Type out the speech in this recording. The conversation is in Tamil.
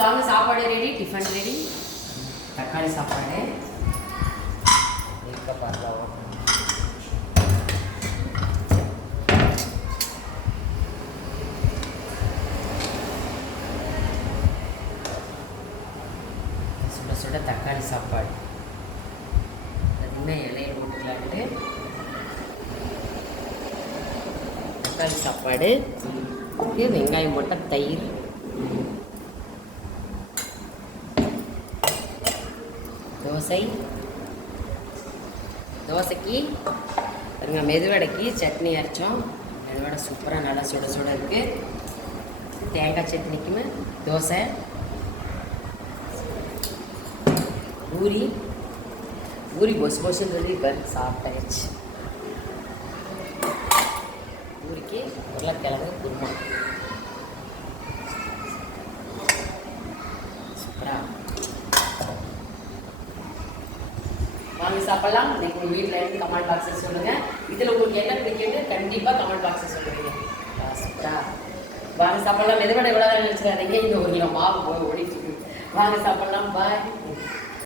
வாங்க, சாப்பாடு ரெடி, டிஃபன் ரெடி. தக்காளி சாப்பாடு சுட சுட தக்காளி சாப்பாடு. அதுவுமே இலையில் போட்டுக்கலான்ட்டு தக்காளி சாப்பாடு. வெங்காயம் போட்ட தயிர், தோசைக்கு பாருங்க, மெதுவடைக்கு சட்னி அரைச்சோம். மெதுவடை சூப்பராக நல்லா சுட சுட இருக்குது. தேங்காய் சட்னிக்குமே தோசை, பூரி பொசு பொசுன்னு சொல்லி இப்போ சாப்பிட்டாச்சு. பூரிக்கு உருளைக்கிழங்கு குருமா சூப்பராக. வாங்க சாப்பிடலாம். இன்னைக்கு உங்கள் வீட்டில் இருந்து கமெண்ட் பாக்ஸில் சொல்லுங்கள். இதில் உங்களுக்கு என்ன பிடிக்குன்னு கண்டிப்பாக கமெண்ட் பாக்ஸில் சொல்லுவீங்க. சூப்பரா. வாங்க சாப்பிடலாம். மெதுவடை எவ்வளோ நினச்சிடாதீங்க, இந்த ஒரு கிலோ மாவு போய் ஓடிட்டு. வாங்க சாப்பிடலாம். பாய்.